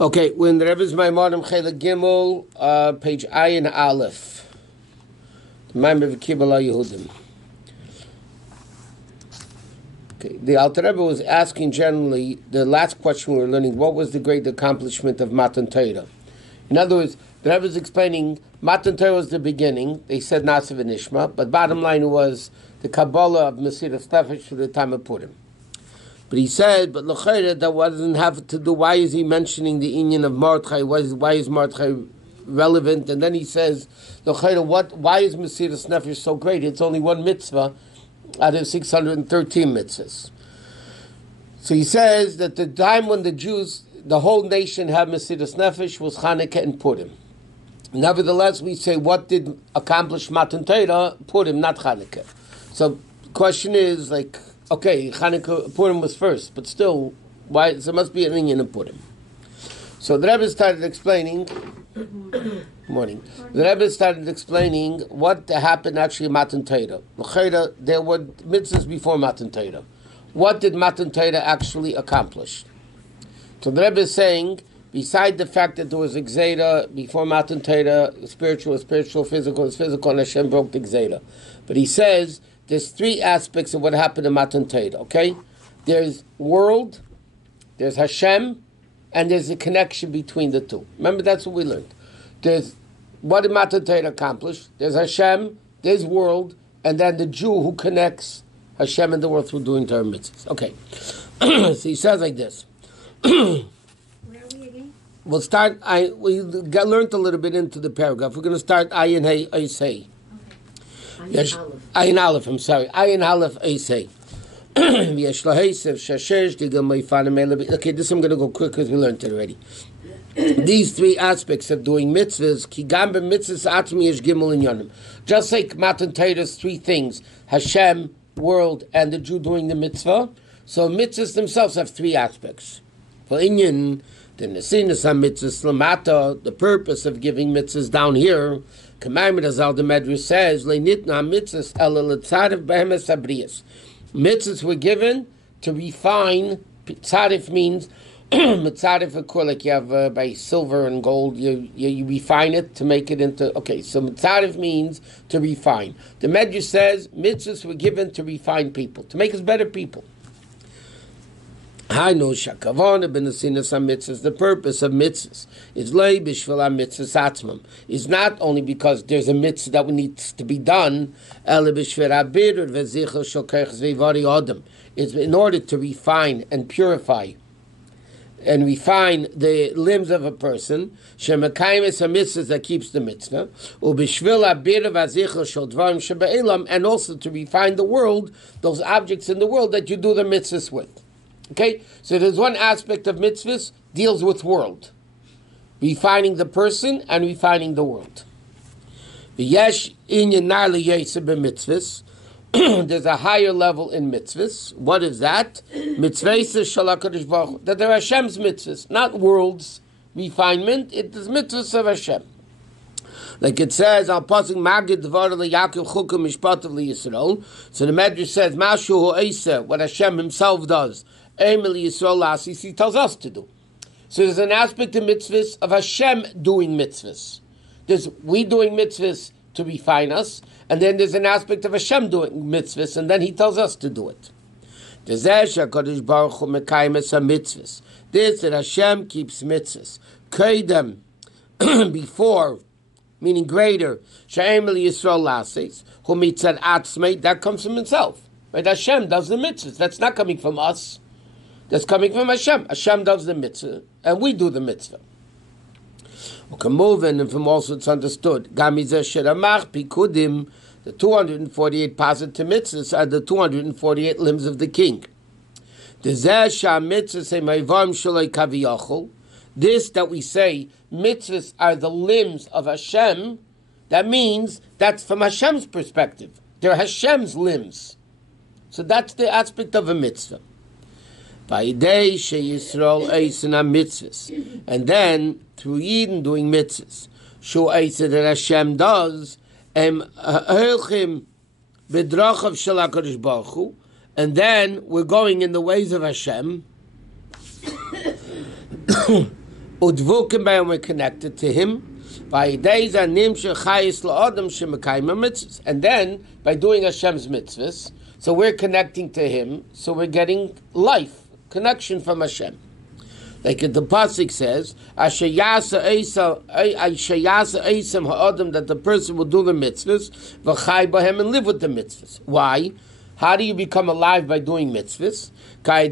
Okay, when the Rebbe's Maamarim Chelek Gimel, page Ayin Aleph. Maamar v'Kibbala Yehudim. Okay, the Alter Rebbe was asking generally, the last question we were learning, what was the great accomplishment of Matan Torah? In other words, the Rebbe was explaining, Matan Torah was the beginning, they said Nasa v'Nishma, but bottom line was the Kabbalah of Mesiras Nefesh for the time of Purim. But he said, but l'chayra, that doesn't have to do, why is he mentioning the inyan of Mordechai? Why is Mordechai relevant? And then he says, l'chayra, why is Mesiras Nefesh so great? It's only one mitzvah out of 613 mitzvahs. So he says that the time when the Jews, the whole nation had Mesiras Nefesh was Chanukah and Purim. Nevertheless, we say, what did accomplish Matan Torah? Purim, not Chanukah. So the question is, like, okay, Chanukah, Purim was first, but still, why? There must be an inyan in Purim. So the Rebbe started explaining. Morning. The Rebbe started explaining what happened actually in Matan Torah. There were mitzvahs before Matan Torah. What did Matan Torah actually accomplish? So the Rebbe is saying, beside the fact that there was a Gzeira before Matan Torah, spiritual, physical, and Hashem broke the Gzeira. But he says, there's three aspects of what happened in Matan Torah, okay? There's world, there's Hashem, and there's a connection between the two. Remember, that's what we learned. There's, what did Matan Torah accomplish? There's Hashem, there's world, and then the Jew who connects Hashem and the world through doing Torah mitzvahs. Okay. So he says like this. Where are we again? We'll start, we learned a little bit into the paragraph. We're going to start Ayin Hey Eisei. Ayin Aleph, I'm sorry. Ayin Aleph Eisei. Okay, this I'm going to go quick because we learned it already. These three aspects of doing mitzvahs, just like Matan Torah's three things, Hashem, world, and the Jew doing the mitzvah, so mitzvahs themselves have three aspects. For inyan, the nesinas mitzvahs lamata, the purpose of giving mitzvahs down here, commandment as Al the Medrash says, le'nitna mitzvahs ela l'tzarev behemes abrias. Mitzvahs were given to refine. Tzarif means mitzarif, like you have by silver and gold, you refine it to make it into. Okay, so mitzarif means to refine. The Medrash says mitzvahs were given to refine people, to make us better people. I know shakavana benasinas mitzvahs. The purpose of mitzvahs is lei b'shvil mitzvahs atzmam. Is not only because there's a mitzvah that needs to be done. Ele b'shvil abir v'zichel shokech zvevari adam. It's in order to refine and purify and refine the limbs of a person. Shemekayim is a mitzvah that keeps the mitzvah. Ub'shvil abir v'zichel shel dvarim shebe'elam, and also to refine the world, those objects in the world that you do the mitzvahs with. Okay, so there's one aspect of mitzvahs deals with world, refining the person and refining the world. V'yesh inyan nar liyosef b'mitzvahs. There's a higher level in mitzvahs. What is that? Mitzvahs shel HaKadosh Baruch Hu. That they're Hashem's mitzvahs, not world's refinement. It is mitzvahs of Hashem. Like it says, Al Pasuk Magid Dvar LeYaakov Chukim Mishpatav LeYisrael. So the Medrash says, Mashu Ho'eseh, what Hashem Himself does. Emily Yisrael Lasis, He tells us to do. So there's an aspect of mitzvahs of Hashem doing mitzvahs. There's we doing mitzvahs to refine us, and then there's an aspect of Hashem doing mitzvahs, and then He tells us to do it. This that Hashem keeps mitzvahs. Kaidem, before, meaning greater, She'emeli Yisrael Lasis, who mitzad atzmei, that comes from Himself. Right? Hashem does the mitzvahs. That's not coming from us. That's coming from Hashem. Hashem does the mitzvah, and we do the mitzvah. We can move in, and from also it's understood. Gamizeh sheramach pikudim, the 248 positive mitzvahs are the 248 limbs of the king. This that we say mitzvahs are the limbs of Hashem, that means that's from Hashem's perspective. They're Hashem's limbs. So that's the aspect of a mitzvah. And then, through Yidden doing mitzvahs, that Hashem does, and then we're going in the ways of Hashem, Udvukim by, and we're connected to him. And then, by doing Hashem's mitzvahs, so we're connecting to him, so we're getting life, connection from Hashem. Like the pasuk says, that the person will do the mitzvahs, v'chai b'hem, and live with the mitzvahs. Why? How do you become alive by doing mitzvahs? By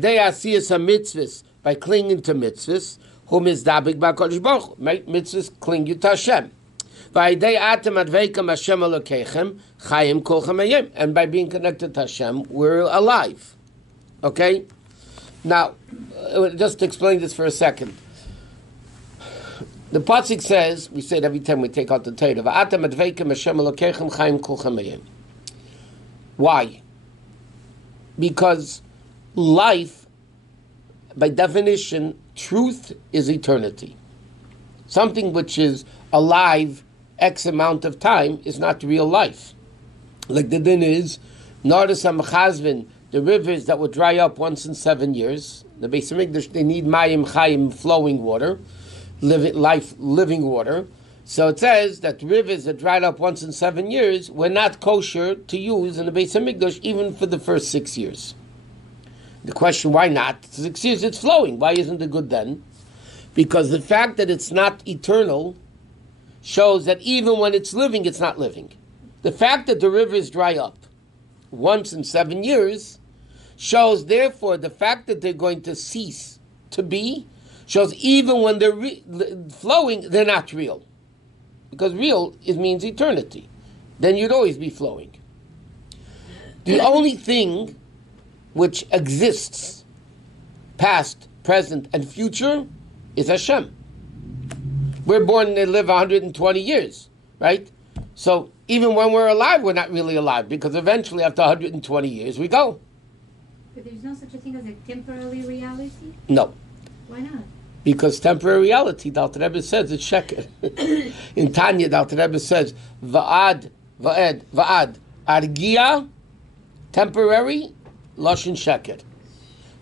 clinging to mitzvahs. Whom is dabik b'Kodesh Baruch Hu. Mitzvahs cling you to Hashem. And by being connected to Hashem, we're alive. Okay? Now, just to explain this for a second. The pasuk says, we say it every time we take out the Torah, why? Because life, by definition, truth is eternity. Something which is alive X amount of time is not real life. Like the din is, notice the rivers that would dry up once in 7 years. The Beis Hamikdash, they need mayim chayim, flowing water, living water. So it says that rivers that dried up once in 7 years were not kosher to use in the Beis Hamikdash even for the first 6 years. The question, why not? 6 years it's flowing. Why isn't it good then? Because the fact that it's not eternal shows that even when it's living, it's not living. The fact that the rivers dry up once in 7 years shows, therefore, the fact that they're going to cease to be shows even when they're flowing, they're not real. Because real means eternity. Then you'd always be flowing. The only thing which exists, past, present, and future, is Hashem. We're born and live 120 years, right? So even when we're alive, we're not really alive, because eventually, after 120 years, we go. But there's no such a thing as a temporary reality? No. Why not? Because temporary reality, the Alter Rebbe says, it's sheker. In Tanya, the Alter Rebbe says, va'ad, argia, temporary, lashon sheker.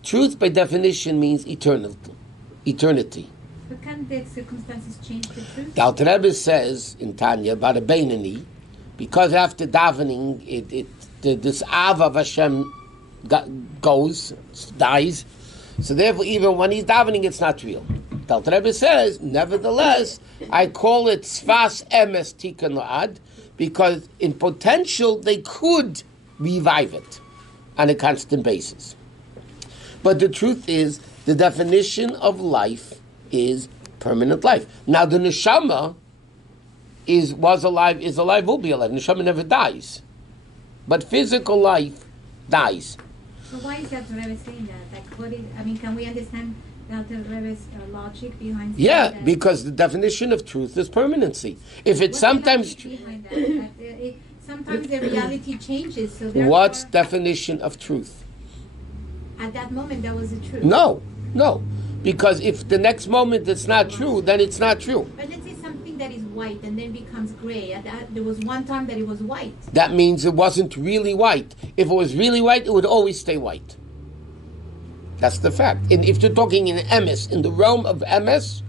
Truth, by definition, means eternity. But can the circumstances change the truth? The Alter Rebbe says in Tanya about a Beinani, because after davening, this Av of Hashem dies. So therefore, even when he's davening, it's not real. The Alter Rebbe says, nevertheless, I call it Sfas Emes Tikkun La'ad, because in potential, they could revive it on a constant basis. But the truth is, the definition of life is permanent life. Now, the neshama is alive, will be alive. Neshama never dies. But physical life dies. So why is that the Rebbe saying that? Can we understand that the Rebbe's logic behind Yeah, that? because the definition of truth is permanency. If it's sometimes... behind that? Sometimes the reality changes. So what's definition of truth? At that moment, that was the truth. No. Because if the next moment it's not true, then it's not true. But let's say something that is white and then becomes gray. There was one time that it was white. That means it wasn't really white. If it was really white, it would always stay white. That's the fact. And if you're talking in emes, in the realm of emes,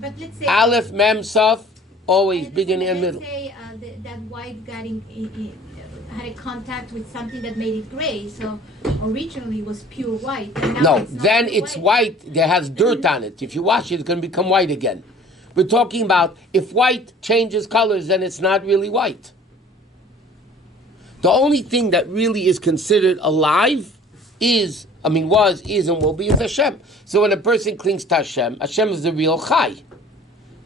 but let's say Aleph, Mem, Saf, always beginning and middle. Let's say that white got had a contact with something that made it gray, so originally it was pure white. And now it's white, there has dirt on it. If you wash it, it's going to become white again. We're talking about if white changes colors, then it's not really white. The only thing that really is considered alive is, and will be is Hashem. So when a person clings to Hashem, Hashem is the real Chai.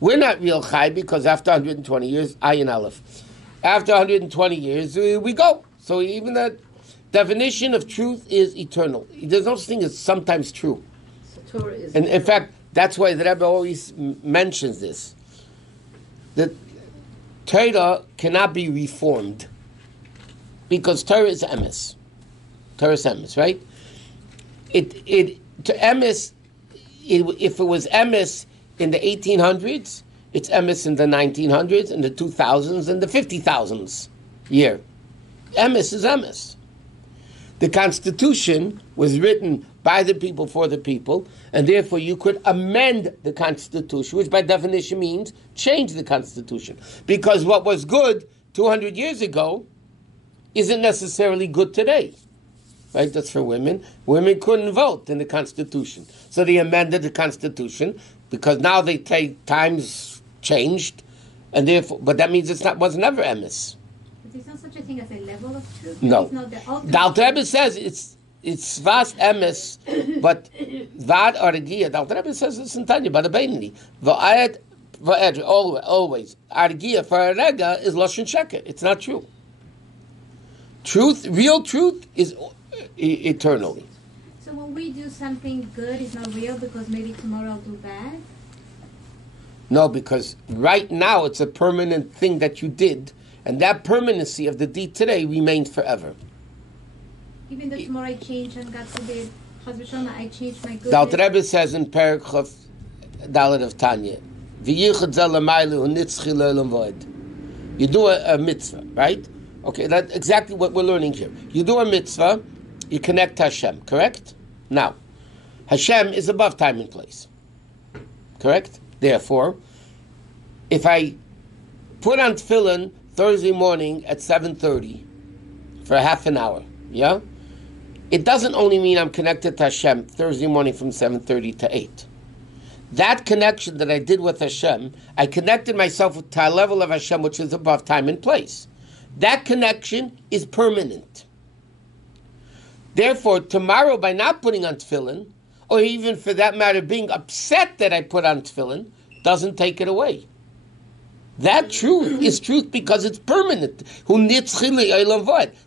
We're not real Chai because after 120 years, Ayin Aleph. After 120 years, we go. So even that definition of truth is eternal. There's no such thing as sometimes true. So Torah is and in fact, that's why the Rebbe always mentions this. That Torah cannot be reformed because Torah is emes. Torah is emes, right? If it was emes in the 1800s, it's emes in the 1900s, and the 2000s, and the 50,000s year. Emes is emes. The Constitution was written by the people for the people, and therefore you could amend the Constitution, which by definition means change the Constitution. Because what was good 200 years ago isn't necessarily good today. Right? That's for women. Women couldn't vote in the Constitution. So they amended the Constitution because now they take times changed, and therefore, but that means was never emes. But there's not such a thing as a level of truth. No. It's not the ultimate. The Alter Rebbe says it's vast emes, but vad argia. The Alter Rebbe says it's in Tanya, but abeinini. Va'ed always argia for a rega is lashon sheker. It's not true. Truth, real truth, is eternally. So when we do something good, it's not real because maybe tomorrow I'll do bad? No, because right now it's a permanent thing that you did, and that permanency of the deed today remains forever. Even though tomorrow I change and God forbid, Chas v'shalom, I change my goodness. The Alter Rebbe says in Perek Chaf Dalet of Tanya, V'yichad zel l'maylu hu nitzchi l'olam v'od. You do a mitzvah, right? Okay, that's exactly what we're learning here. You do a mitzvah, you connect to Hashem, correct? Now, Hashem is above time and place, correct? Therefore, if I put on tefillin Thursday morning at 7:30 for half an hour, yeah? It doesn't only mean I'm connected to Hashem Thursday morning from 7:30 to 8. That connection that I did with Hashem, I connected myself to a level of Hashem which is above time and place. That connection is permanent. Therefore, tomorrow, by not putting on tefillin, or even for that matter, being upset that I put on tefillin, doesn't take it away. That truth is truth because it's permanent.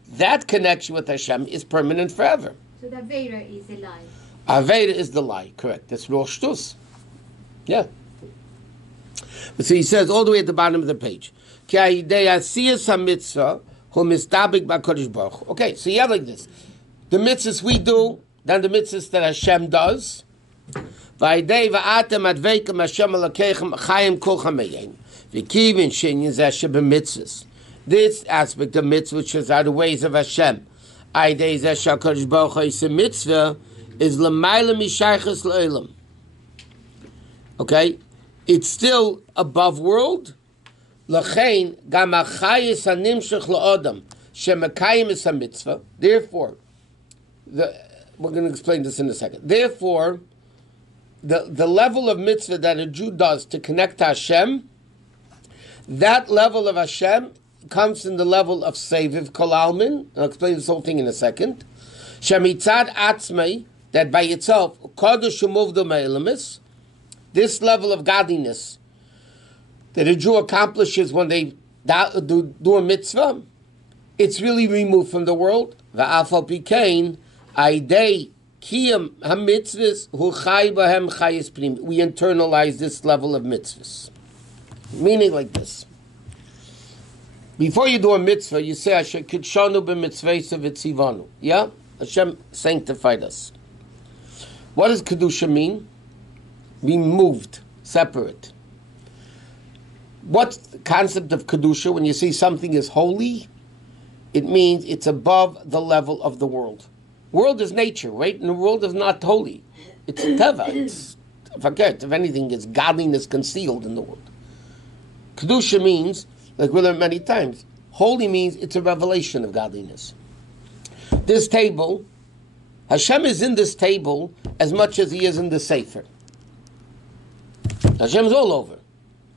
That connection with Hashem is permanent forever. So the Avera is a lie. Avera is the lie, correct. That's Rosh Shtus. Yeah. So he says all the way at the bottom of the page. Okay, so you have like this. The mitzvahs we do, then the mitzvahs that Hashem does. This aspect of mitzvah, which are the ways of Hashem, is okay? It's still above world. Therefore, we're going to explain this in a second. Therefore, the level of mitzvah that a Jew does to connect to Hashem, that level of Hashem comes in the level of Seviv Kol Almin. I'll explain this whole thing in a second. Shemitzad Atzmei, that by itself, Kodesh Umuvdo Me'elamis, this level of godliness that a Jew accomplishes when they do a mitzvah, it's really removed from the world. Va'afal pikein, aidei kiyam hamitzvahs hu chai bahem chayis pnim. We internalize this level of mitzvahs. Meaning like this. Before you do a mitzvah, you say, Hashem kitshanu b'mitzvaysa v'tzivanu. Yeah? Hashem sanctified us. What does Kedusha mean? Removed, separate. What's the concept of Kedusha? When you say something is holy, it means it's above the level of the world. World is nature, right? And the world is not holy. It's teva. It's, forget, if anything, it's godliness concealed in the world. Kedusha means, like we learned many times, holy means it's a revelation of godliness. This table, Hashem is in this table as much as He is in the Sefer. Hashem is all over.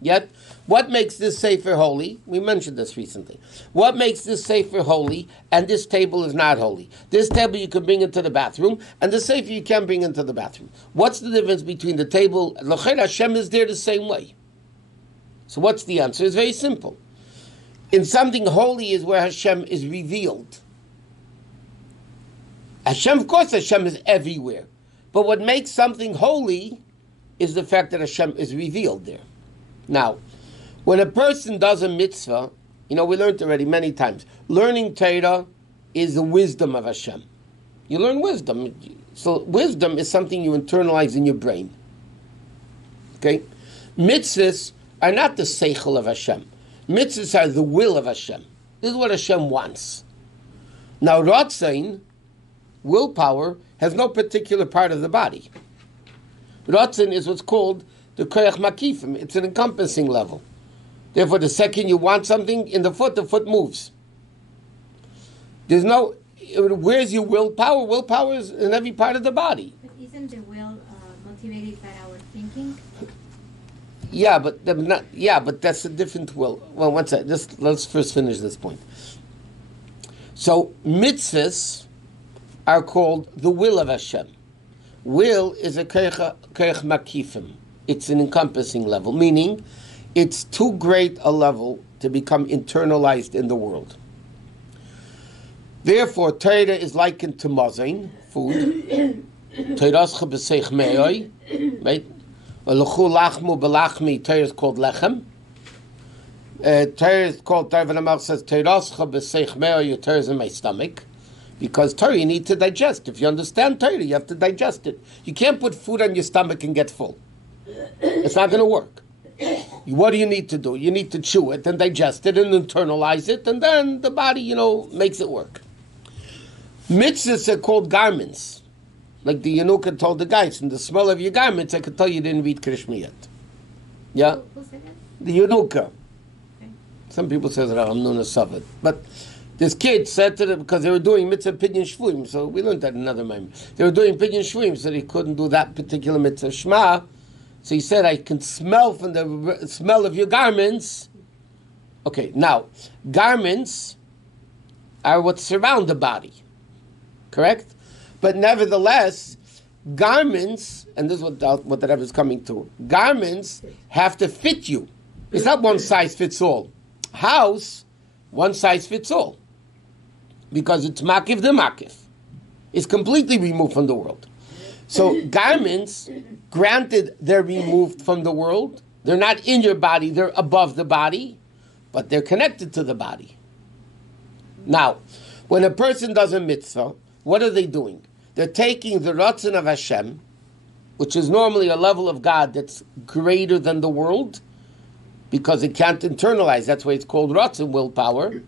Yet, what makes this Sefer holy? We mentioned this recently. What makes this Sefer holy and this table is not holy? This table you can bring into the bathroom, and the Sefer you can't bring into the bathroom. What's the difference between the table? Hashem is there the same way. So what's the answer? It's very simple. In something holy is where Hashem is revealed. Hashem, of course, Hashem is everywhere. But what makes something holy is the fact that Hashem is revealed there. Now, when a person does a mitzvah, we learned already many times, learning Torah is the wisdom of Hashem. You learn wisdom. So wisdom is something you internalize in your brain. Okay? Mitzvahs are not the seichel of Hashem. Mitzvahs are the will of Hashem. This is what Hashem wants. Now, Ratzain willpower, has no particular part of the body. Ratzon is what's called the koyach makifim. It's an encompassing level. Therefore, the second you want something in the foot moves. There's no, where's your willpower? Willpower is in every part of the body. But isn't the will motivated by our thinking? Yeah, but that's a different will. Well, one second. Let's first finish this point. So mitzvahs are called the will of Hashem. Will is a koyach makifim. It's an encompassing level, meaning it's too great a level to become internalized in the world. Therefore, Torah is likened to mazain, food. Torah right? Torah is called lechem. Torah is called, Torah says, Torah is in my stomach. Because Torah you need to digest. If you understand Torah, you have to digest it. You can't put food on your stomach and get full. It's not going to work. What do you need to do? You need to chew it and digest it and internalize it, and then the body, makes it work. Mitzvahs are called garments. Like the Yanuka told the guys, from the smell of your garments, I could tell you didn't read Krishma yet. Yeah? Who said that? The Yanuka. Okay. Some people say that I'm known as Savat. But this kid said to them, because they were doing mitzvah pidyon shvuim, so we learned that in another Maamar. They were doing pidyon shvuim, so he couldn't do that particular mitzvah shema. So he said, I can smell from the smell of your garments. Okay, now, garments are what surround the body. Correct? But nevertheless, garments, and this is what the Rebbe is coming to, garments have to fit you. It's not one size fits all. House, one size fits all. Because it's makif the makif. It's completely removed from the world. So garments, granted they're removed from the world, they're not in your body, they're above the body, but they're connected to the body. Now, when a person does a mitzvah, what are they doing? They're taking the ratzon of Hashem, which is normally a level of God that's greater than the world, because it can't internalize. That's why it's called ratzon, willpower.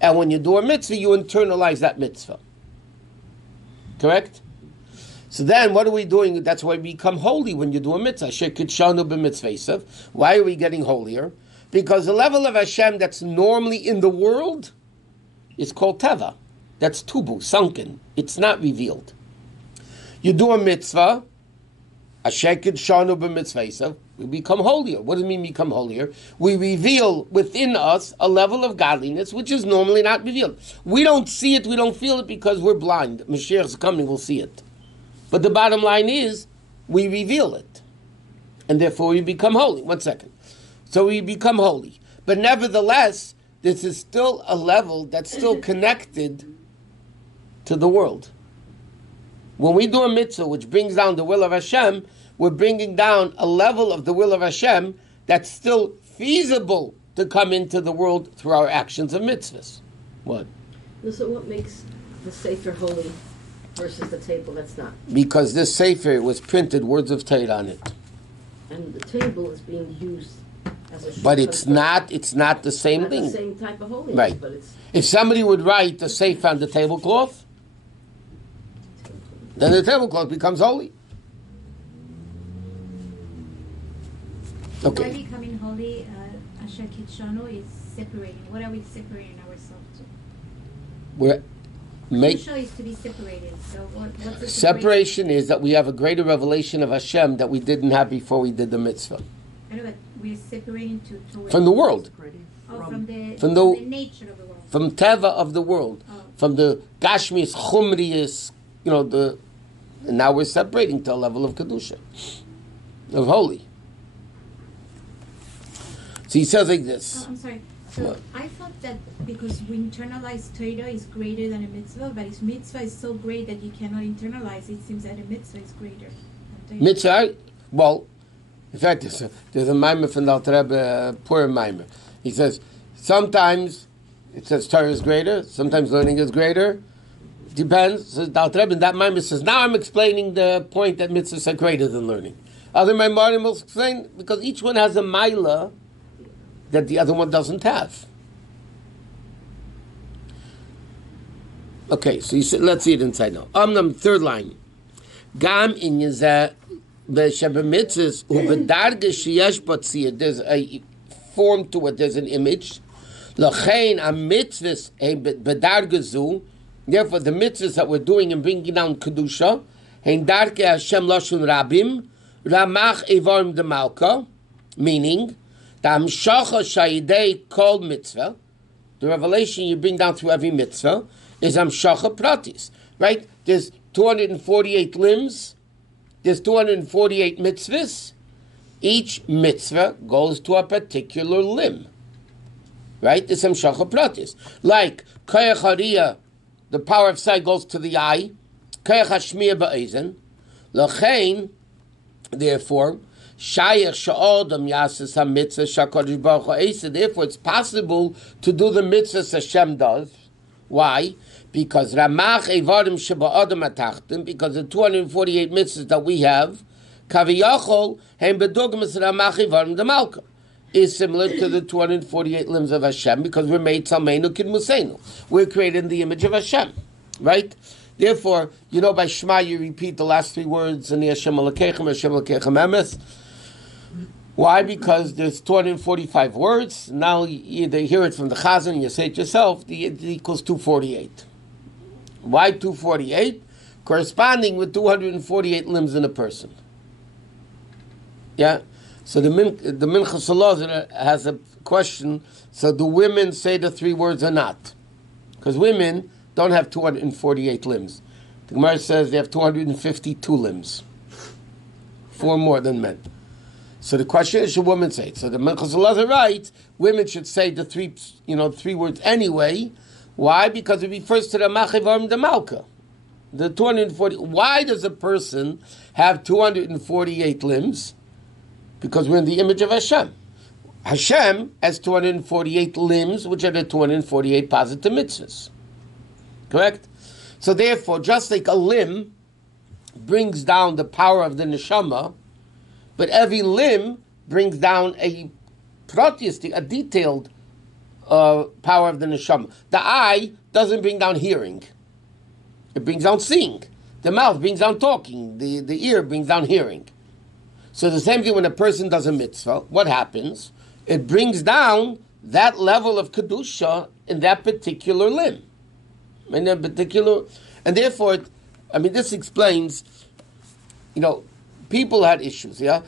And when you do a mitzvah, you internalize that mitzvah. Correct? So then, what are we doing? That's why we become holy when you do a mitzvah. Why are we getting holier? Because the level of Hashem that's normally in the world is called teva. That's tubu, sunken. It's not revealed. You do a mitzvah, we become holier. What does it mean become holier? We reveal within us a level of godliness which is normally not revealed. We don't see it, we don't feel it because we're blind. Mashiach is coming, we'll see it. But the bottom line is, we reveal it. And therefore we become holy. 1 second. So we become holy. But nevertheless, this is still a level that's still connected to the world. When we do a mitzvah which brings down the will of Hashem, we're bringing down a level of the will of Hashem that's still feasible to come into the world through our actions of mitzvahs. What? So what makes the Sefer holy versus the table that's not? Because this Sefer was printed words of Torah on it. And the table is being used as a... But it's not the same not thing. the same type of holiness, right. But it's... If somebody would write a Sefer on the tablecloth, then the tablecloth becomes holy. Okay. By becoming holy, Asher Kitshanu is separating. What are we separating ourselves to? We're Kedusha is to be separated. So what's the separation is that we have a greater revelation of Hashem that we didn't have before we did the mitzvah. I know, but we're separating from the world. From the nature of the world. From teva of the world. Oh. From the gashmius, chumrius, and now we're separating to a level of kedusha, of holy. So he says like this. I'm sorry. So what? I thought that because we internalize Torah is greater than a mitzvah, but his mitzvah is so great that you cannot internalize. It seems that a mitzvah is greater than Torah. Mitzvah, well, in fact, there's a Maamar from the Alter Rebbe, Purim Maamar. He says, sometimes it says Torah is greater, sometimes learning is greater. Depends. So the Alter Rebbe in that Maamar says, now I'm explaining the point that mitzvahs are greater than learning. Other Maamarim will explain, because each one has a maila that the other one doesn't have. Okay, so let's see it inside now. Third line. Gam in Yezeh v'shebemitzvahs u'bedarge sheyesh batziyah. There's a form to it. There's an image. L'chein ha-mitzvahs bedarge zu. Therefore, the mitzvahs that we're doing and bringing down kedusha, hein darke Hashem lashon rabim, ramach evarim de malka, meaning the hamshacha shayidei kol mitzvah, the revelation you bring down through every mitzvah, is hamshacha pratis, right? There's 248 limbs, there's 248 mitzvahs, each mitzvah goes to a particular limb, right? It's hamshacha pratis. Like, koyach hariyah, the power of sight goes to the eye. Koyach hashmiya ba'ezen. L'chein, therefore, shayach sha'odam yasis ha-mitzvah sha'kodesh baruch ha'esed. Therefore, it's possible to do the mitzvahs Hashem does. Why? Because ramach evarim sheba'odam atachtim, because the 248 mitzvahs that we have, kaviyachol hem bedugmas ramach evarim demalka, is similar to the 248 limbs of Hashem, because we're made Salmeinu Kidmusenu. We're created in the image of Hashem, right? Therefore, by Shema you repeat the last three words, and the Hashem Elokeichem, Hashem Elokeichem Emes. Why? Because there's 245 words. Now you either hear it from the Chazan, you say it yourself, it equals 248. Why 248? Corresponding with 248 limbs in a person. Yeah? So the Minchas Elazar has a question. So do women say the three words or not? Because women don't have 248 limbs. The Gemara says they have 252 limbs. 4 more than men. So the question is, should women say it? So the Minchas Elazar writes, women should say the three words anyway. Why? Because it refers to the Machivarim de Malka. The 240. Why does a person have 248 limbs? Because we're in the image of Hashem. Hashem has 248 limbs, which are the 248 positive mitzvahs. Correct? So therefore, just like a limb brings down the power of the neshama, but every limb brings down a detailed power of the neshama. The eye doesn't bring down hearing. It brings down seeing. The mouth brings down talking. The ear brings down hearing. So the same thing when a person does a mitzvah, what happens? It brings down that level of kedusha in that particular limb. And therefore, this explains, people had issues, yeah?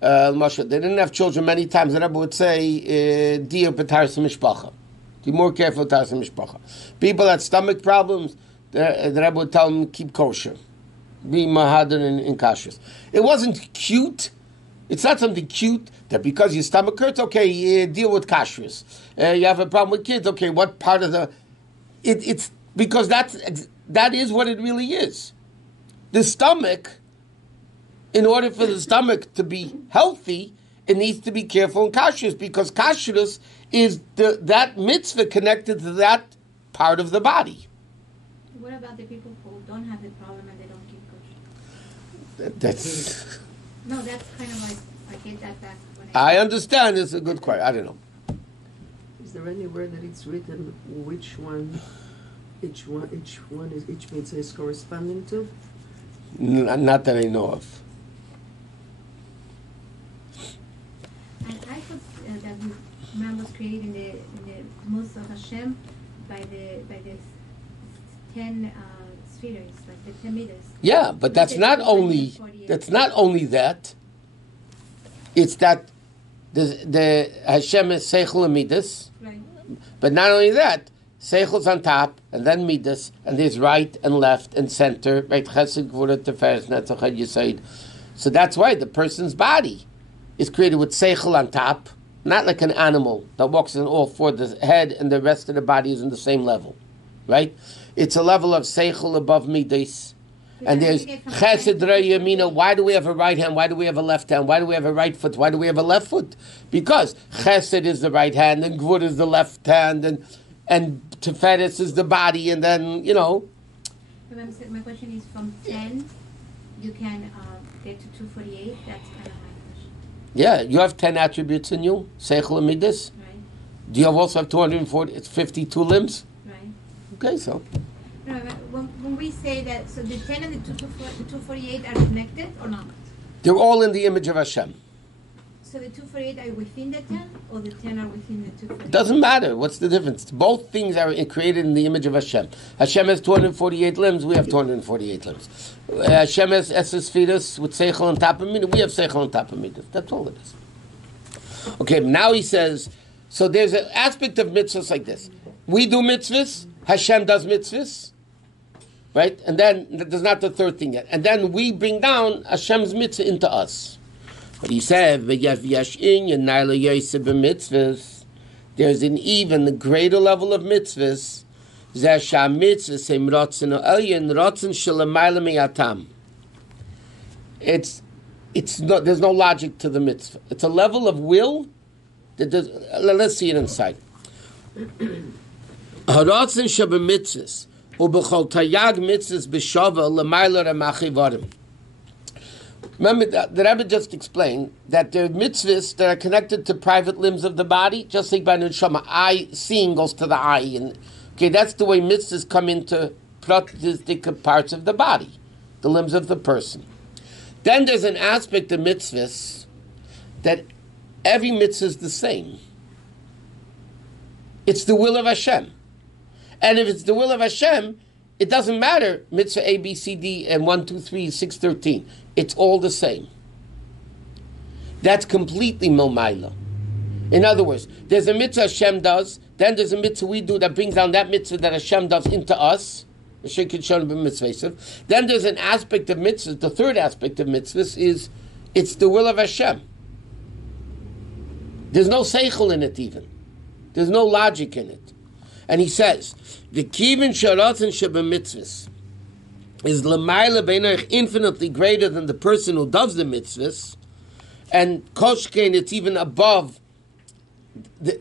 They didn't have children many times. The Rebbe would say, Dir b'taras mishpacha. Be more careful with taras mishpacha. People had stomach problems, the Rebbe would tell them, keep kosher. Be mahadar in kashrus. It wasn't cute. It's not something cute that because your stomach hurts, okay, deal with kashrus. You have a problem with kids, okay, what part of the... It's because that is what it really is. The stomach, in order for the stomach to be healthy, it needs to be careful in kashrus, because kashrus is that mitzvah connected to that part of the body. What about the people who don't have the problem and they don't keep kosher? That's... No, that's kind of like, I get that back. I understand. It's a good question. I don't know. Is there anywhere that it's written which one each mitzvah is corresponding to? Not that I know of. And I thought that man was created in the most of Hashem by the 10 spheres, like the 10 meters. Yeah, but that's not only that. It's that the Hashem is Seichel and Midas. Right. But not only that, Seichel's on top, and then Midas, and there's right and left and center, right? Chesed, Gvura, Teferes, Netzach, Yesod. So that's why the person's body is created with Seichel on top, not like an animal that walks on all four. The head and the rest of the body is in the same level, right? It's a level of Seichel above Midas. And there's Chesed Yamina. Why do we have a right hand? Why do we have a left hand? Why do we have a right foot? Why do we have a left foot? Because Chesed is the right hand, and Gvur is the left hand, and Teferes is the body, and then, My question is, from 10, you can get to 248. That's kind of my question. Yeah, you have 10 attributes in you, Seichel and Midas. Right. Do you also have 240? It's 52 limbs. Right. Okay, so No, when we say that, so the 10 and the 248 are connected or not? They're all in the image of Hashem. So the 248 are within the 10, or the 10 are within the 248? Doesn't matter. What's the difference? Both things are created in the image of Hashem. Hashem has 248 limbs. We have 248 limbs. Hashem has Esesphiras with Seichel on top of Midas. We have Seichel on top of Midas. That's all it is. Okay, now he says, so there's an aspect of mitzvahs like this. We do mitzvahs. Hashem does mitzvahs. Right? And then, there's not the third thing yet. And then we bring down Hashem's mitzvah into us. But he said, there's an even greater level of mitzvahs. It's not, there's no logic to the mitzvah. It's a level of will that does, let's see it inside. Haratzin sheba mitzvahs ubechol tayag mitzvahs b'shava l'mayla remachivarim. Remember that the Rebbe just explained that there are mitzvahs that are connected to private limbs of the body, just like by neshama. Eye, seeing goes to the eye. And, okay, that's the way mitzvahs come into pratistic parts of the body, the limbs of the person. Then there's an aspect of mitzvahs that every mitzvah is the same. It's the will of Hashem. And if it's the will of Hashem, it doesn't matter, mitzvah A, B, C, D, and 1, 2, 3, 6, 13. It's all the same. That's completely momaila. In other words, there's a mitzvah Hashem does, then there's a mitzvah we do that brings down that mitzvah that Hashem does into us. Then there's an aspect of mitzvahs, the third aspect of mitzvahs is, it's the will of Hashem. There's no seichel in it even. There's no logic in it. And he says, the kivin sharatzin sheba mitzvahs is l'mayla beinach infinitely greater than the person who does the mitzvahs, and koshkein, it's even above,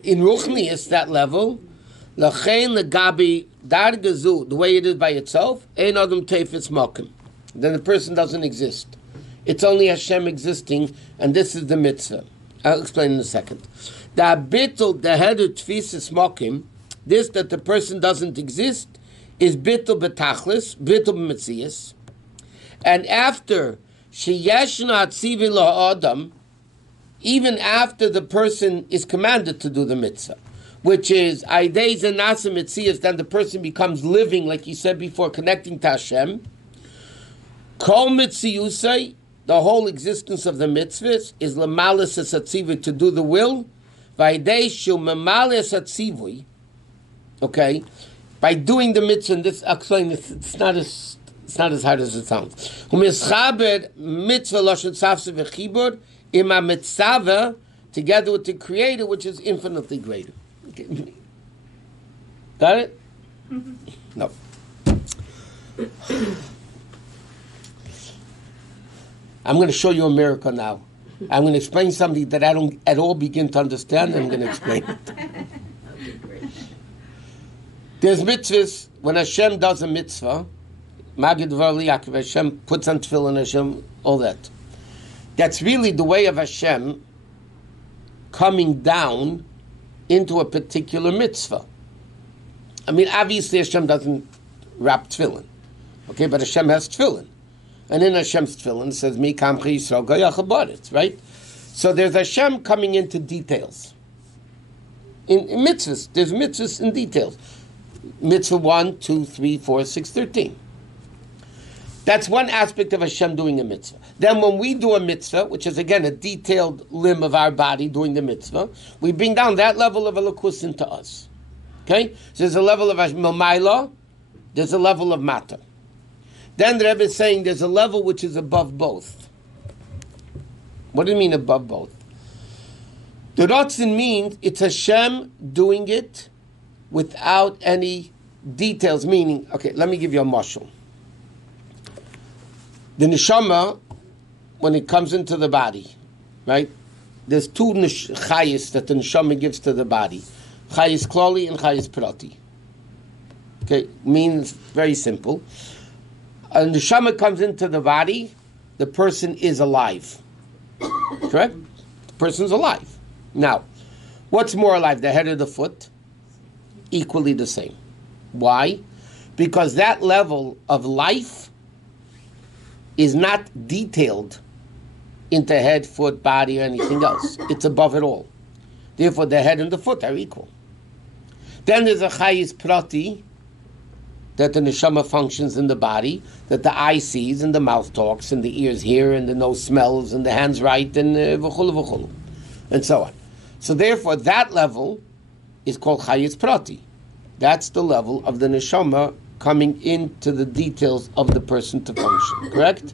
in ruchnius, that level, l'chein legabi dargazu, the way it is by itself, ein adam tefetz mokim. Then the person doesn't exist. It's only Hashem existing, and this is the mitzvah. I'll explain in a second. The bittul dehedu tfisis mokim, this that the person doesn't exist, is bittul betachlis, bittul b'metzias. And after sheyeshna tzivin la'adam, even after the person is commanded to do the mitzvah, which is aidei zenasa metzias, then the person becomes living, like you said before, connecting to Hashem. Kol mitziusay, the whole existence of the mitzvahs is lamalis esatzivui, to do the will. Vaidei shu mamalis esatzivui. Okay, by doing the mitzvah, and this, I'll explain this, it's not as hard as it sounds. U'mischaber mitzvah lashon tzavse v'chibur ima mitzvah, together with the Creator, which is infinitely greater. Okay. Got it? Mm-hmm. No. I'm going to show you a miracle now. I'm going to explain something that I don't at all begin to understand, and I'm going to explain it. There's mitzvahs, when Hashem does a mitzvah, Magid Varli Yaakov, Hashem puts on tefillin, Hashem, all that. That's really the way of Hashem coming down into a particular mitzvah. I mean, obviously Hashem doesn't wrap tefillin, okay, but Hashem has tefillin. And in Hashem's tefillin it says, Mi kamchi Yisrael goyach, right? So there's Hashem coming into details. In mitzvahs, there's mitzvahs in details. Mitzvah 1, 2, 3, 4, 6, 13. That's one aspect of Hashem doing a mitzvah. Then when we do a mitzvah, which is again a detailed limb of our body doing the mitzvah, we bring down that level of elokus into us. Okay? So there's a level of Mamayla, there's a level of Mata. Then the Rebbe is saying there's a level which is above both. What do you mean above both? The Ratzin means it's Hashem doing it without any details, meaning, okay, let me give you a mashal. The neshama, when it comes into the body, right, there's two chayis that the neshama gives to the body. Chayis klali and chayis prati. Okay, means very simple. A neshama comes into the body, the person is alive. Correct? The person's alive. Now, what's more alive, the head or the foot? Equally the same. Why? because that level of life is not detailed into head, foot, body, or anything else. It's above it all. Therefore, the head and the foot are equal. Then there's a chayis prati, that the neshama functions in the body, that the eye sees, and the mouth talks, and the ears hear, and the nose smells, and the hands write, and v'chulu v'chulu, and so on. So therefore, that level is called chayis prati. That's the level of the neshama coming into the details of the person to function. Correct?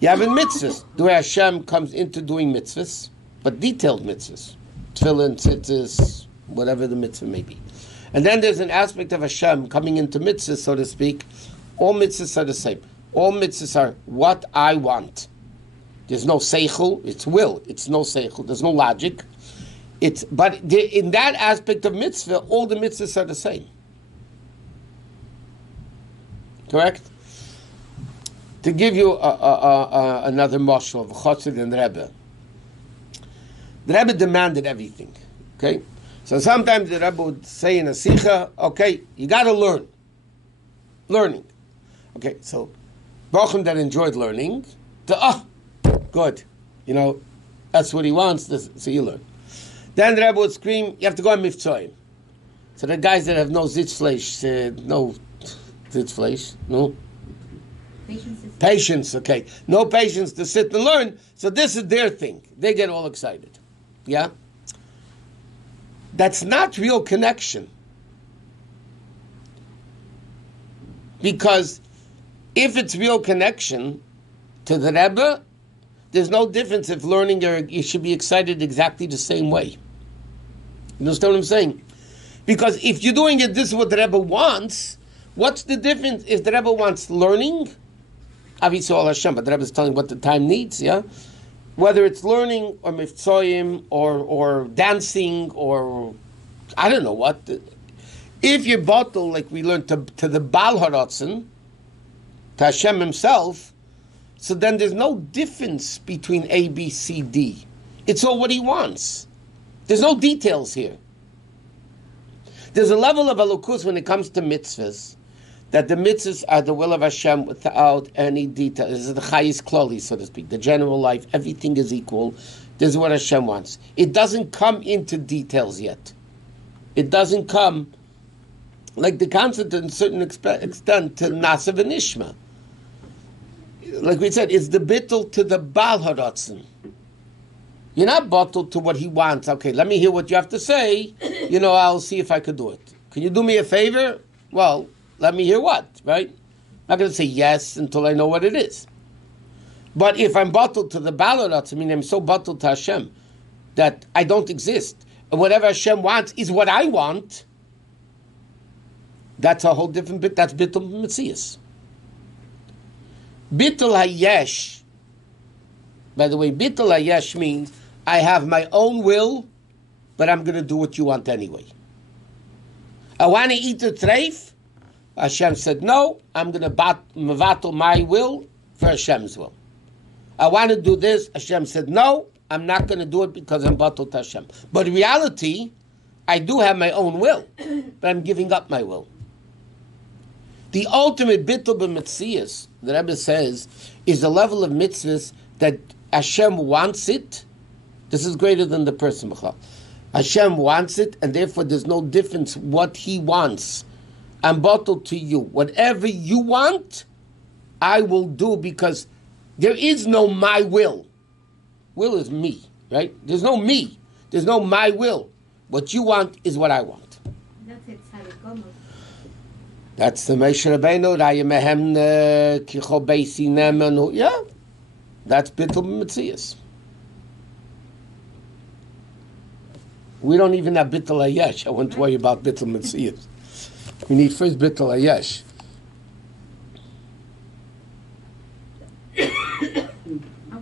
You have in mitzvahs, the way Hashem comes into doing mitzvahs, but detailed mitzvahs. Tefillin, tzitzis, whatever the mitzvah may be. And then there's an aspect of Hashem coming into mitzvahs, so to speak. All mitzvahs are the same. All mitzvahs are what I want. There's no seichel, it's will. It's no seichel, there's no logic. But in that aspect of mitzvah, all the mitzvahs are the same. Correct? To give you another mashal of Chassid and Rebbe. The Rebbe demanded everything. Okay? So sometimes the Rebbe would say in a sikha, okay, you got to learn. Learning. Okay, so Bochum that enjoyed learning, good. You know, that's what he wants, so you learn. Then the Rebbe would scream, you have to go on miftzoyim. So the guys that have no zitzfleisch, no patience, okay. No patience to sit and learn, so this is their thing. They get all excited. Yeah? That's not real connection. Because if it's real connection to the Rebbe, there's no difference if learning or you should be excited exactly the same way. You understand what I'm saying? Because if you're doing it, this is what the Rebbe wants, what's the difference if the Rebbe wants learning? Obviously all Hashem, but the Rebbe is telling what the time needs, yeah? Whether it's learning or miftzoyim or dancing or I don't know what. If you're bottled, like we learned, to the Baal Haratzen, to Hashem himself, so then there's no difference between A, B, C, D. It's all what he wants. There's no details here. There's a level of elokus when it comes to mitzvahs, that the mitzvahs are the will of Hashem without any detail. This is the chayis kloli, so to speak, the general life. Everything is equal. This is what Hashem wants. It doesn't come into details yet. It doesn't come, like the concept to a certain extent, to Nasav and Ishma. Like we said, it's the bittul to the Baal Haratzen. You're not bottled to what he wants. Okay, let me hear what you have to say. I'll see if I could do it. Can you do me a favor? Well, let me hear what, right? I'm not going to say yes until I know what it is. But if I'm bottled to the Baal Haratzen, I'm so bottled to Hashem that I don't exist, and whatever Hashem wants is what I want, that's a whole different bit. That's Bittul Metzias. Bittul Hayesh. By the way, Bittul Hayesh means I have my own will, but I'm going to do what you want anyway. I want to eat a treif. Hashem said no. I'm going to mevatel my will for Hashem's will. I want to do this. Hashem said no. I'm not going to do it because I'm batel to Hashem. But in reality, I do have my own will, but I'm giving up my will. The ultimate bittul b'metzias, the Rebbe says, is the level of mitzvahs that Hashem wants it. This is greater than the person, B'chal. Hashem wants it, and therefore there's no difference what he wants. I'm bottled to you. Whatever you want, I will do, because there is no my will. Will is me, right? There's no me. There's no my will. What you want is what I want. That's it, Tzaddik. That's the Moshe Rabbeinu. Rayemehem kicho beisi nemenu. Yeah, that's bittul b'metzias. We don't even have bittul hayesh. I wouldn't worry about bittul b'metzias. We need first bittul hayesh.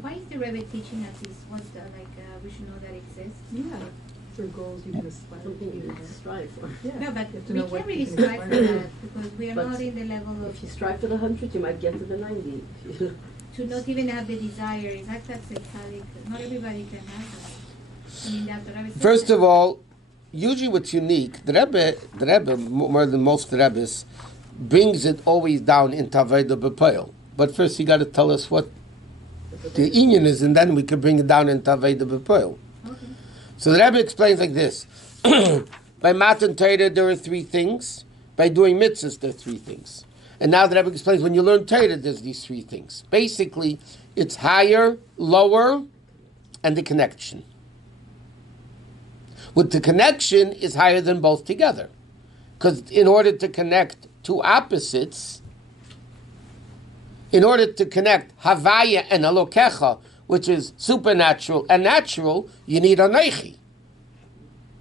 Why is the Rebbe teaching us this? We should know that exists? Yeah. For goals you can aspire Something you can strive for. Yeah. No, but You have to we know can't what really you can strive for aspire to. that, because we are But not in the level of If you strive for the 100, you might get to the 90. to not even have the desire. In fact, that's a tzaddik. Not everybody can have that. That's what I was saying. First of all, usually what's unique, the Rebbe, more than most Rebbes, brings it always down in Taveda B'Poel. But first you got to tell us what the inyan is, and then we can bring it down in Taveda B'Poel. Okay. So the Rebbe explains like this. By Matan Torah there are three things. By doing mitzvahs there are three things. And now the Rebbe explains when you learn Torah there's these three things. Basically, it's higher, lower, and the connection. With the connection is higher than both together. Because in order to connect two opposites, in order to connect Havaya and Elokecha, which is supernatural and natural, you need Anechi.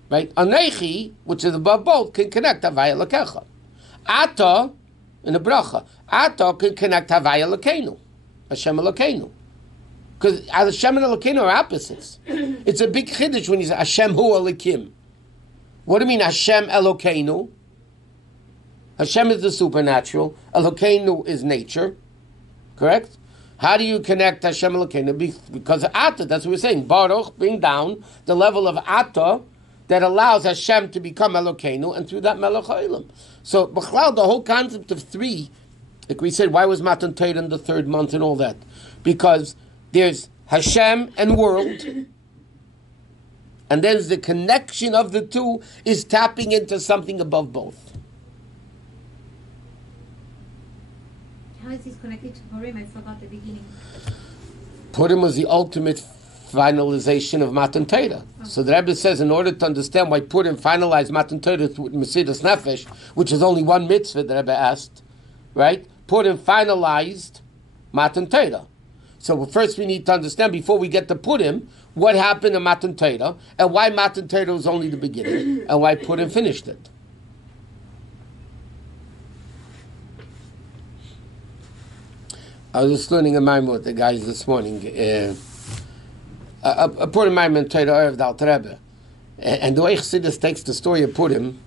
Right? Anechi, which is above both, can connect Havaya and Elokecha. Ata, in the bracha, Ata can connect Havaya Elokeinu, Hashem Elokeinu. Because Hashem and Elokeinu are opposites. It's a big chiddush when you say Hashem hu Elokim. What do you mean Hashem Elokeinu? Hashem is the supernatural. Elokeinu is nature. Correct? How do you connect Hashem Elokeinu? Because of Ata, that's what we're saying. Baruch, bring down the level of Ata that allows Hashem to become Elokeinu, and through that Melech HaOlam. So, B'chlal, the whole concept of three, like we said, why was Matan Torah in the third month and all that? Because there's Hashem and world, and then the connection of the two is tapping into something above both. How is this connected to Purim? I forgot the beginning. Purim was the ultimate finalization of Matan Torah. So the Rebbe says, in order to understand why Purim finalized Matan Torah with Mesiras Nefesh, which is only one mitzvah, the Rebbe asked, right? Purim finalized Matan Torah. So first we need to understand, before we get to Purim, what happened in Matan Torah, and why Matan Torah was only the beginning, and why Purim finished it. I was just learning a Maamar with the guys this morning. A Purim Maamar in Torah of the Alter Rebbe. And the way Chassidus takes the story of Purim,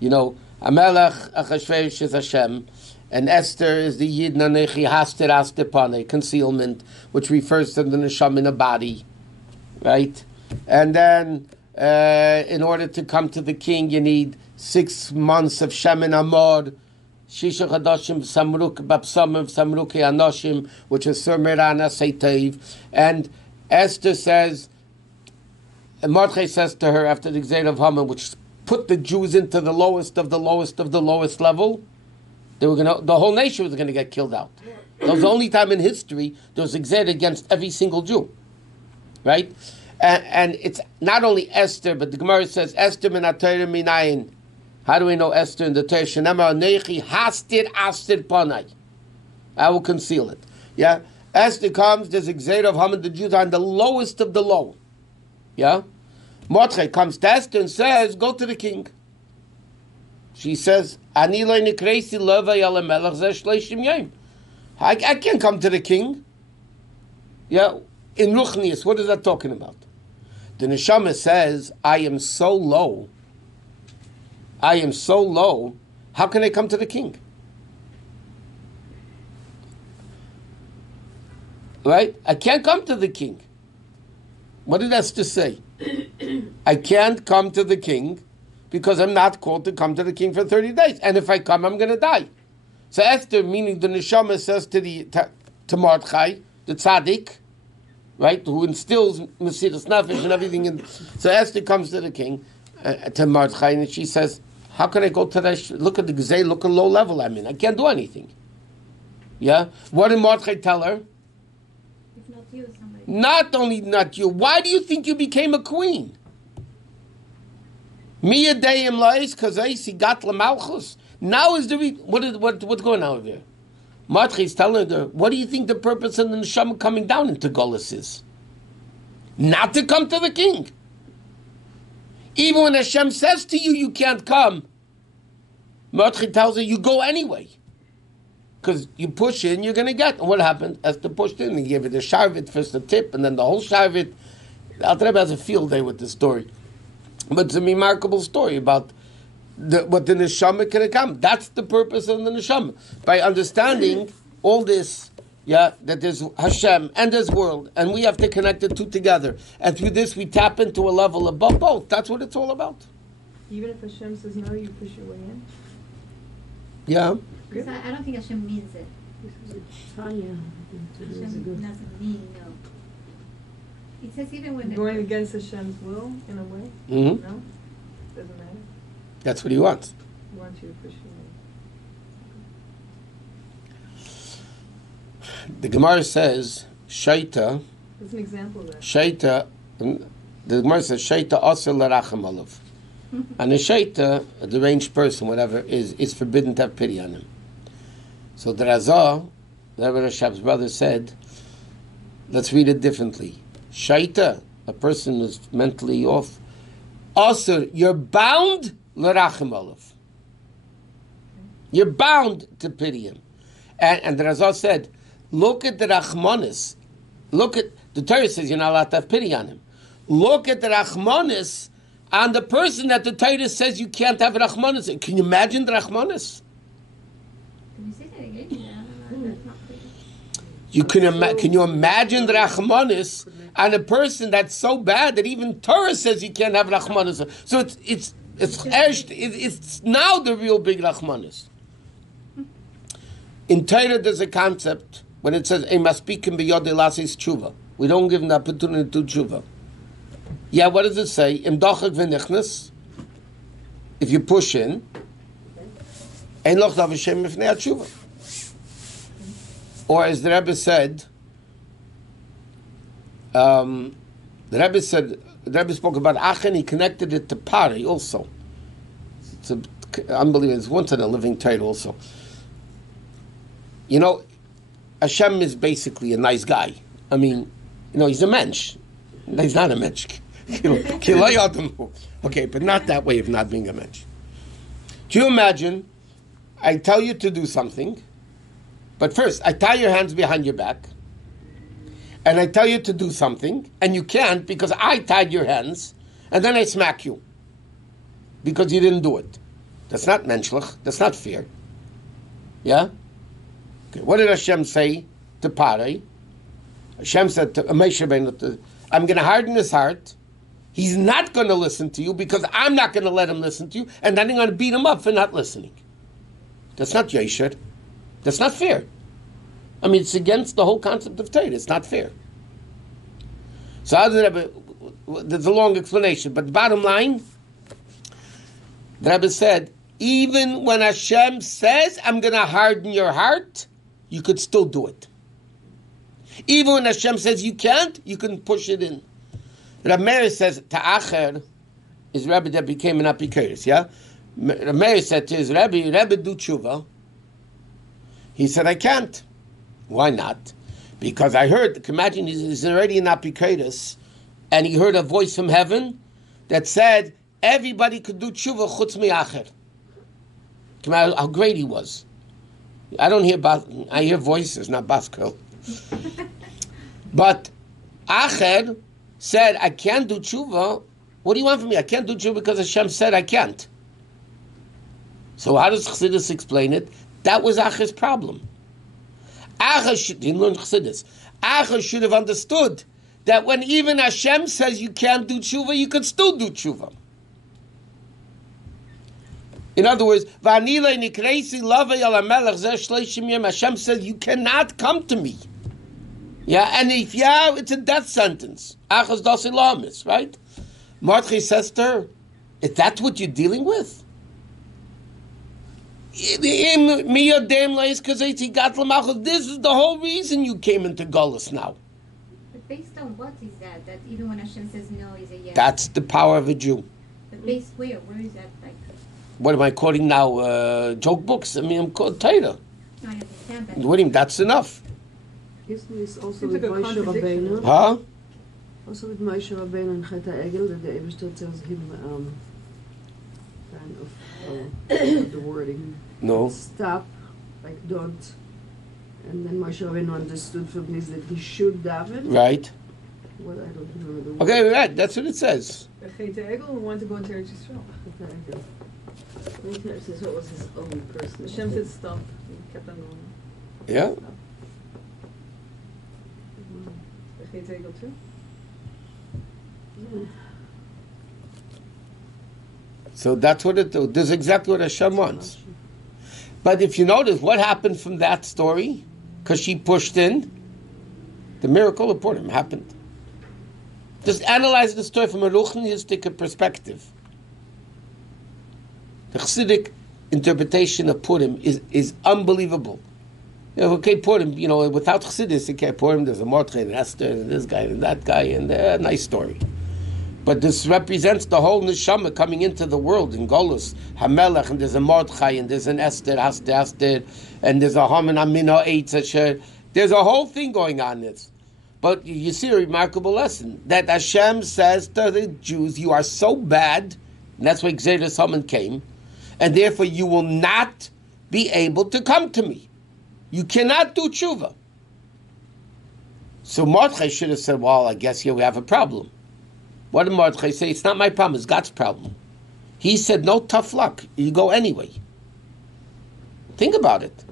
you know, Amelech Achashverosh is Hashem, and Esther is the Yid Nanechi Haster Aster Pane, concealment, which refers to the Neshama in a body, right? And then, in order to come to the king, you need 6 months of Shem and Amor, Shisha Chadashim Samruk Babsamim Samruki Anoshim, which is Surmirana Seiteiv. And Esther says, and Mordechai says to her after the Gzeir of Haman, which put the Jews into the lowest of the lowest of the lowest level, they were the whole nation was going to get killed out. That was the only time in history there was a Gzeir against every single Jew. Right? And it's not only Esther, but the Gemara says, Esther min ha-Torah minayin. How do we know Esther in the Torah? Shenamar nechi hastir astir panai. I will conceal it. Yeah? Esther comes, there's a Gzeir of Haman, the Jews are on the lowest of the low. Yeah? Mordechai comes to Esther and says, go to the king. She says, Ani lo nikreisi levei ala melech zeh shleishim yom. I can't come to the king. Yeah? In Ruchnius, what is that talking about? The Neshama says, I am so low. How can I come to the king? Right? I can't come to the king. What did Esther say? I can't come to the king because I'm not called to come to the king for 30 days. And if I come, I'm going to die. So Esther, meaning the Neshama, says to Mordechai, the tzaddik, right, who instills Mesiras Nefesh and everything. So Esther comes to the king, to Mordechai, and she says, how can I go to that? Look at the Gzei, look at low level I'm in. I can't do anything. Yeah? What did Mordechai tell her? If not you, somebody. Not only not you. Why do you think you became a queen? Mia deim lais kazaisi gat lamalchus. Now is the what's going on over there? Mordechai is telling her, what do you think the purpose of the neshama coming down into Golus is? Not to come to the king. Even when Hashem says to you, you can't come, Mordechai tells her, you go anyway. Because you push in, you're going to get. And what happened? Esther pushed in, he gave her the sharvit, first the tip, and then the whole sharvit. Alter Rebbe has a field day with this story. But it's a remarkable story about what the neshama can come. That's the purpose of the neshama. By understanding all this, that there's Hashem and there's world, and we have to connect the two together. And through this, we tap into a level above both. That's what it's all about. Even if Hashem says no, you push your way in? Yeah. Because I don't think Hashem means it. This is a Tanya. Hashem doesn't mean, no. It says even when Going against Hashem's will, in a way? Mm-hmm. No? Doesn't matter? That's what he wants. He wants you to push you. The Gemara says, Shaita, That's an example of that. Shaita, the Gemara says, Shaita asr l'rachem alav. And a Shaita, a deranged person, whatever, is forbidden to have pity on him. So the Razah, the Rebbe Rashab's brother, said, let's read it differently. Shaita, a person who's mentally off, asr, you're bound l'rachem alav. You're bound to pity him. And the Razah said, look at the Rachmanis. Look at, the Torah says you're not allowed to have pity on him. Look at the Rachmanis on the person that the Torah says you can't have Rachmanis. Can you imagine the Rachmanis? Can you say that again? Yeah, that's not clear. Can you imagine the Rachmanis on a person that's so bad that even Torah says you can't have Rachmanis? So it's now the real big Rachmanis. In Torah, there's a concept when it says "Ei maspikim biyodei lasis tshuva." We don't give them the opportunity to do tshuva. Yeah, what does it say? Im dochak v'nichnas. If you push in, ein loch dav Hashem mifnei tshuva. Or as the Rebbe said, the Rebbe spoke about Achen. He connected it to Pari also. It's unbelievable. It's once in a living Torah also. You know, Hashem is basically a nice guy. I mean, he's a mensch. He's not a mensch. Okay, but not that way of not being a mensch. Do you imagine, I tell you to do something, but first, I tie your hands behind your back, and I tell you to do something, and you can't because I tied your hands, and then I smack you because you didn't do it. That's not menschlich. That's not fair. Yeah? Okay, what did Hashem say to Pare? Hashem said to Moshe Rabbeinu, I'm going to harden his heart. He's not going to listen to you because I'm not going to let him listen to you, and then I'm going to beat him up for not listening. That's not Yesher. That's not fair. I mean, it's against the whole concept of Torah. It's not fair. So there's a long explanation, but the bottom line, the Rebbe said, even when Hashem says, I'm going to harden your heart, you could still do it. Even when Hashem says you can't, you can push it in. Rabbi says, Ta'acher is Rabbi that became an Apikoros, yeah? Rabbi said to his Rabbi do tshuva. He said, I can't. Why not? Because I heard, imagine he's already an Apikoros, and he heard a voice from heaven that said, everybody could do tshuva chutz mi'acher. How great he was. I hear voices, not Baskel. But Acher said, I can't do tshuva. What do you want from me? I can't do tshuva because Hashem said I can't. So how does Chassidus explain it? That was Acher's problem. Acher didn't learn Chassidus. Acher should have understood that when even Hashem says you can't do tshuva, you can still do tshuva. In other words, Hashem says you cannot come to me. Yeah, and if it's a death sentence. Achas das ilamis, right? Mordechai says to her, if that's what you're dealing with, this is the whole reason you came into Golus now. But based on what is that? That even when Hashem says no, is a yes. That's the power of a Jew. But based where? Where is that? Like, what am I quoting now? Joke books? I mean, I'm quoting Torah. I understand that. What do you mean? That's enough. Isn't this also Seems with like a Moshe contradiction. Rabbeinu? Huh? Also with Moshe Rabbeinu and Chet HaEgel, that the Ebershter tells him kind of the wording. No. Stop, like don't. And then Moshe Rabbeinu understood from this that he should daven. Right. Well, I don't remember the word. Okay, right. That's what it says. Chet Egel wanted to go into Eretz Yisrael. Chet HaEgel. Menachem says what was his own personal. Hashem said stop. He kept on going. Yeah. Stop. Chet Egel too? So that's what it do. This is exactly what Hashem wants. But if you notice, what happened from that story? Because she pushed in, the miracle of Purim happened. Just analyze the story from a ruchnistic perspective. The Chassidic interpretation of Purim is unbelievable. Okay, Purim, without Chassidus, okay, Purim, there's a Mordechai and Esther and this guy and that guy, and a nice story. But this represents the whole neshama coming into the world in Golus, Hamelech, and there's a Mordechai, and there's an Esther, and there's a Haman Amino Eitzacher. There's a whole thing going on this. But you see a remarkable lesson, that Hashem says to the Jews, you are so bad, and that's why Gzeirus Haman came, and therefore you will not be able to come to me. You cannot do tshuva. So Mordechai should have said, well, I guess here we have a problem. What did Mordechai say? It's not my problem, it's God's problem. He said, no, tough luck. You go anyway. Think about it.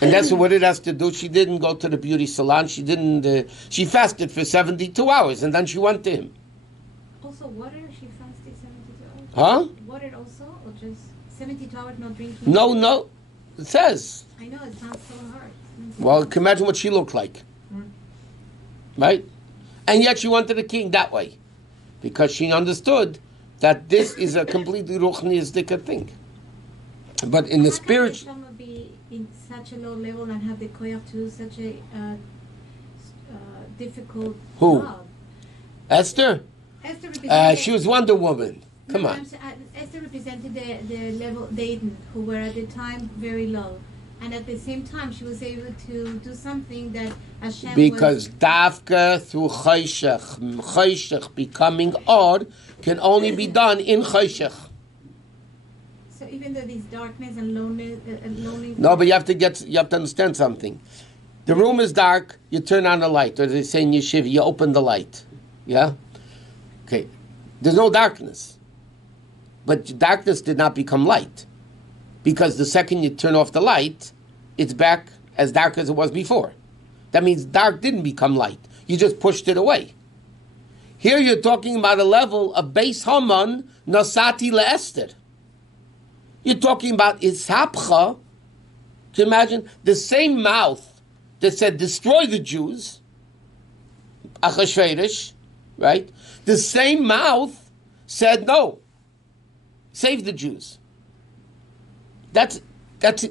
And that's what it has to do. She didn't go to the beauty salon. She didn't. She fasted for 72 hours, and then she went to him. Also, water, she fasted 72 hours? Huh? Water also, or just 72 hours not drinking? No. It says. I know, it sounds so hard. Well, you can imagine what she looked like. Right? And yet she went to the king that way. Because she understood that this is a completely ruchnistic thing. But in the spirit... How can be in such a low level and have the koyach to do such a difficult job? Esther? Esther represented... she was Wonder Woman. Come on. Esther represented the level Dayton, who were at the time very low. And at the same time, she was able to do something that Hashem because Dafka through Chayshech becoming Or can only be done in Chayshech. So even though this darkness and loneliness... No, but you have to understand something. The room is dark, you turn on the light. Or they say in Yeshiva, you open the light. Yeah? Okay. There's no darkness. But darkness did not become light. Because the second you turn off the light, it's back as dark as it was before. That means dark didn't become light. You just pushed it away. Here you're talking about a level of Beis Haman Nosati LeEsther. You're talking about Ishapcha. Can you imagine? The same mouth that said, destroy the Jews, Achashverosh, right? The same mouth said, no, save the Jews. That's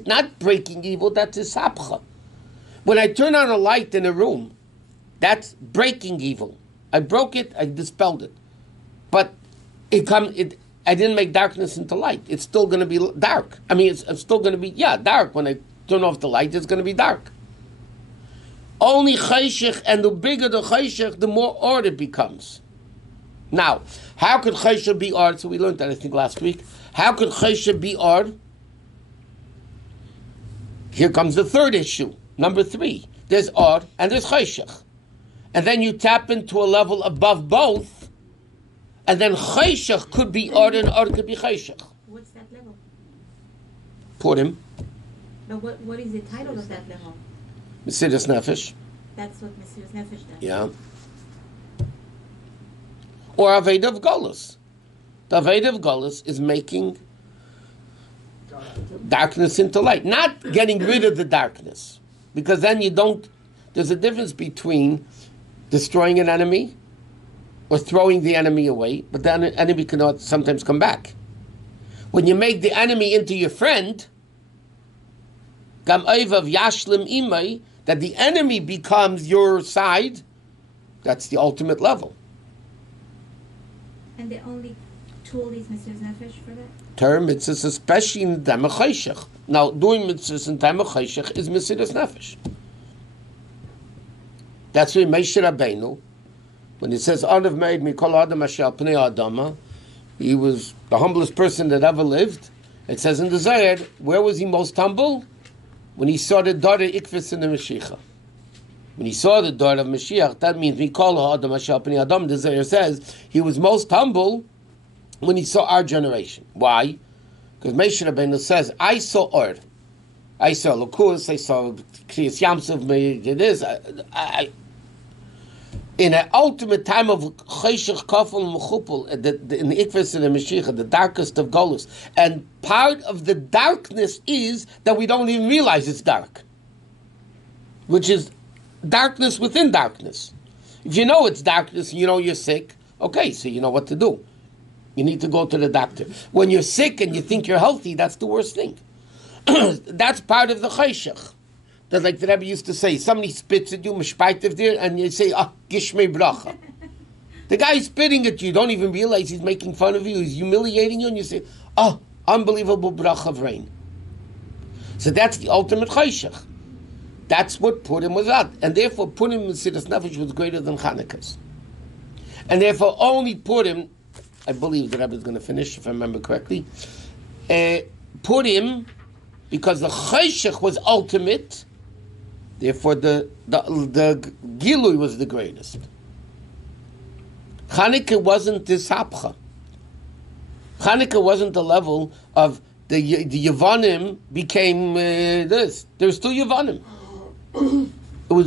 not breaking evil, that's Ishapcha. When I turn on a light in a room, that's breaking evil. I broke it, I dispelled it. But I didn't make darkness into light. It's still going to be dark. I mean, it's still going to be, dark. When I turn off the light, it's going to be dark. Only Chayshech, and the bigger the Chayshech, the more order it becomes. Now, how could Chayshech be Or? So we learned that, I think, last week. How could Chayshech be Or? Here comes the third issue, number 3. There's Or and there's Chayshech. And then you tap into a level above both, and then Chayshech could be Or and Or could be Chayshech. What's that level? Purim. But what is the title of that level? Mesiras Nefesh. That's what Mesiras Nefesh does. Yeah. Or Aveda of Golus. The Aveda of Golus is making darkness into light. Not getting rid of the darkness. Because then there's a difference between destroying an enemy or throwing the enemy away, but the enemy cannot sometimes come back. When you make the enemy into your friend, Gam Oivav Yashlim Imai, that the enemy becomes your side, that's the ultimate level. And the only tool is Mesiras Nefesh for that? Term mitzvahs, especially in the time of Chayshech. Now, doing mitzvahs in time of Chayshech is Mesiras Nefesh. That's why Moshe Rabbeinu, when he says, Adav made me kol adam asher pnei adama, he was the humblest person that ever lived. It says in the Zohar, where was he most humble? When he saw the daughter Ikvis in the Mashiach. When he saw the daughter of Mashiach, that means we call her Adam Asher Pnei Adam. The Zohar says he was most humble when he saw our generation. Why? Because Moshe Rabbeinu says, I saw Or. I saw Lukus, I saw Kriyas Yamsuf, it is. in an ultimate time of Cheshach Kafel Mechupel, in the Ikvis of the Mashiach, the darkest of Golus. And part of the darkness is that we don't even realize it's dark, which is darkness within darkness. If you know it's darkness and you know you're sick, okay, so you know what to do. You need to go to the doctor. When you're sick and you think you're healthy, that's the worst thing. That's part of the Cheshach. That's like the Rebbe used to say, somebody spits at you, mishpaitev there, and you say, gishmei bracha. The guy is spitting at you, don't even realize he's making fun of you, he's humiliating you, and you say, unbelievable bracha of rain. So that's the ultimate chayshach. That's what Purim was at. And therefore, Purim in Siddhas Nefesh was greater than Chanukah's. And therefore, only Purim, I believe the Rebbe is going to finish, if I remember correctly, Purim, because the chayshach was ultimate, therefore, the Gilui was the greatest. Chanukah wasn't this hapcha. Chanukah wasn't the level of the Yevanim became this. There were still Yevanim.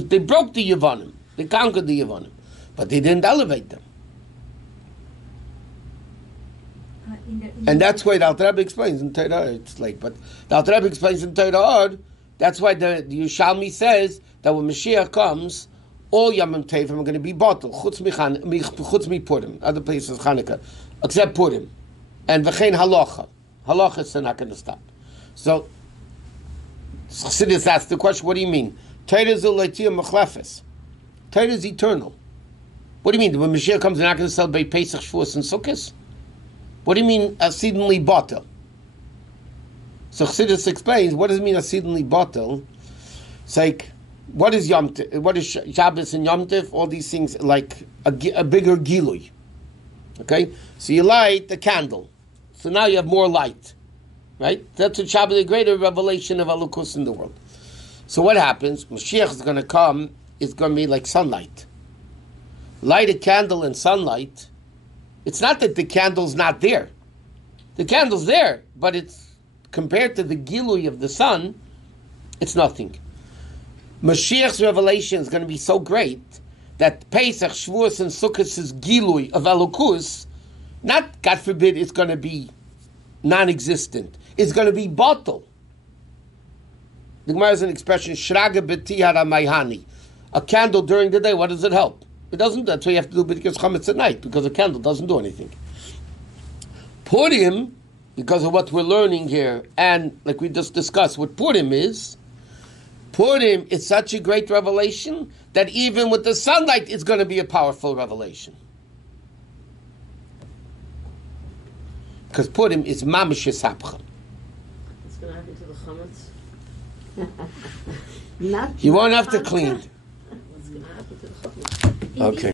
They broke the Yevanim. They conquered the Yevanim. But they didn't elevate them. And that's why the Alter Rebbe explains in Torah. It's like, but the Alter Rebbe explains in Torah. That's why the Yerushalmi says that when Mashiach comes, all Yamim Tovim are going to be bottled. Chutz mi Purim. Other places Chanukah, except Purim, and v'chein halacha. Halacha is not going to stop. So, Chassidus asks the question: what do you mean? Torah is u'leitia mechlefes. Torah is eternal. What do you mean? When Mashiach comes, they're not going to celebrate Pesach, Shavuos, and Sukkot? What do you mean asidinly bottle? So Chassidus explains, what does it mean asidinly bottle? It's like, what is Yom Tov? What is Shabbos and Yom Tov? All these things like a bigger gilui. Okay? So you light the candle. So now you have more light. Right? That's what Shabbos, the greater revelation of Elokus in the world. So what happens? Mashiach is going to come, it's going to be like sunlight. Light a candle in sunlight. It's not that the candle's not there. The candle's there, but it's compared to the gilui of the sun, it's nothing. Mashiach's revelation is going to be so great that Pesach, Shavuos, and Sukkot' gilui of Elokus, not, God forbid, it's going to be non-existent. It's going to be bottle. The Gemara has an expression, Shraga b'tihara mayhani. A candle during the day, what does it help? It doesn't. That's why you have to do because chametz at night, because a candle doesn't do anything. Purim, because of what we're learning here, and like we just discussed, what Purim is such a great revelation that even with the sunlight, it's going to be a powerful revelation. Because Purim is mamish hapcha. What's going to happen to the chametz? Not You won't have to clean. What's going to happen to the chametz? Okay.